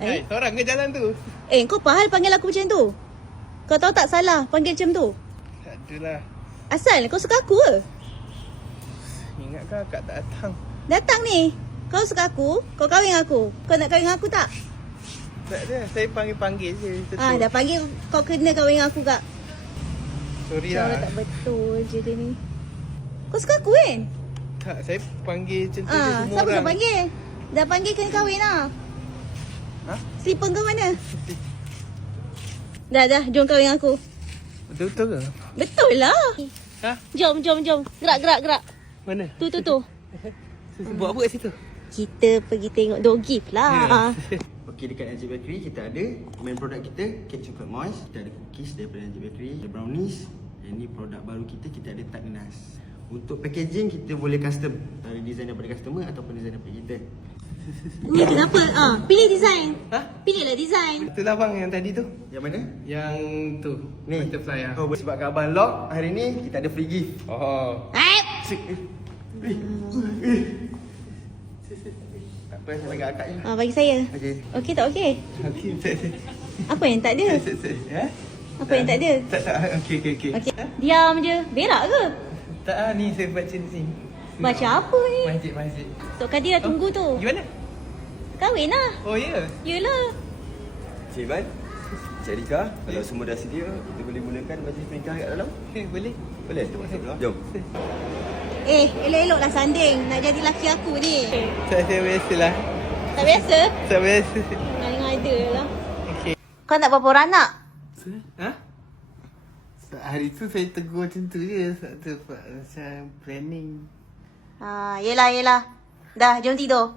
Hai, seorang ke jalan tu? Kau apa hal panggil aku macam tu? Kau tahu tak salah panggil macam tu? Tak adalah. Asal kau suka aku ke? Ingat ke akak tak datang? Datang ni. Kau suka aku, kau kahwin aku. Kau nak kahwin aku tak? Tak ada, saya panggil-panggil je. Dah panggil kau kena kahwin aku kak. Sorry Cara lah. tak betul je dia ni. Kau suka aku kan? Tak, saya panggil macam tu je semua Siapa orang. kau panggil? Dah panggil kena kahwin lah. Ha? Slipper kau mana? Dah, jom kahwin aku. Betul-betul ke? Betul lah. Ha? Jom. Gerak. Mana? Tu. Buat apa kat situ? Kita pergi tengok dog gift lah. Okey, dekat Najib Bakery kita ada main produk kita, cake chocolate moist. Kita ada cookies daripada Najib Bakery, ada brownies. Dan ini produk baru kita ada tak nas. Untuk packaging kita boleh custom, ada design daripada customer ataupun design daripada kita. Ni kenapa? Pilih design. Ha? Pilihlah design. Itulah bang yang tadi tu. Yang mana? Yang tu. Ni. Butterfly lah. Oh, sebab kat Abang Lock hari ni kita ada free gift. Oh. Tak apa, saya bagi akak je. Bagi saya. Okey. Okey tak okey? Okey. Apa yang tak ada? Ya? Apa yang tak ada? Tak. Okey. Okey. Diam je. Berak ke? Tak ah, ni saya baca di sini. Baca apa ni? Masjid. Tok Kadir dah tunggu tu. Gimana? Kahwin lah. Oh ya. Yelah. Cik Iban, Cik Rika, kalau semua dah sedia, kita boleh mulakan majlis pernikahan kat dalam? Boleh. Boleh? Masuk dulu. Jom. Elok-eloklah sanding. Nak jadi laki aku ni. Saya biasalah. Tak biasa? Saya biasa. Ngada lah. Okey. Kau nak berapa orang anak? Ha? Hari tu saya tegur macam tu je. Macam planning. Yelah. Dah, jom tidur.